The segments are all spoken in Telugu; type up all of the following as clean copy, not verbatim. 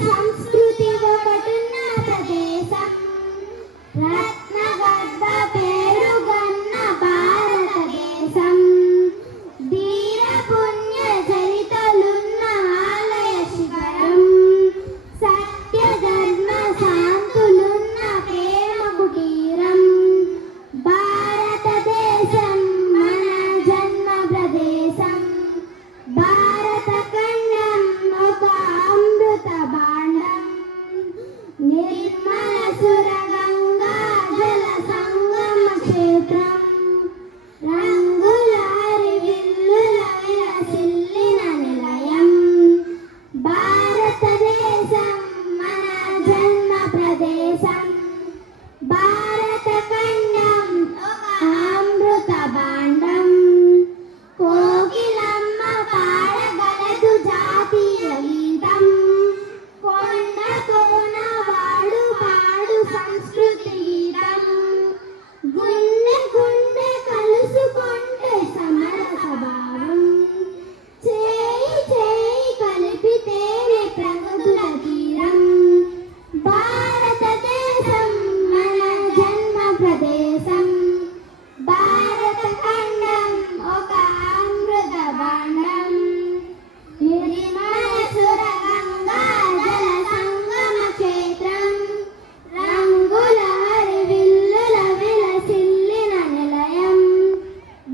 సంస్కృతి ఒకటున్న ప్రదేశం రత్నగర్భ పేరుగన్న భారతదేశం ధీర పుణ్య చరితలున్న ఆలయ శిఖరం సత్య ధర్మ శాంతులున్న ప్రేమ కుటీరం భారతదేశం మన జన్మ ప్రదేశం భారత ఖండం ఒక అమృత భాండం నిర్మల సురగంగా జల సంగమ క్షేత్రం రంగుల హరివిల్లుల విలసిల్లిన నిలయం భారతదేశం మన జన్మ ప్రదేశం భారత ఖండం ఒక అమృత భాండం కోకిలమ్మ పాడగలదు జాతీయ గీతం కొండ కోన వాడు పాడు సంస్కృతి గీతం గుండె గుండె కలుసుకుంటే సమర స్వభావం చేయి చేయి కలిపితేనే ప్రగతుల తీరం భారతదేశం మన జన్మ ప్రదేశం భారత ఖండం ఒక అమృత భాండం నిర్మల సురగంగా జల సంగమ క్షేత్రం రంగుల హరివిల్లుల విలసిల్లిన నిలయం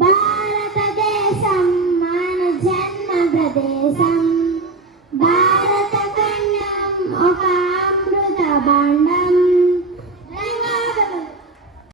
భారతదేశం మన జన్మ ప్రదేశం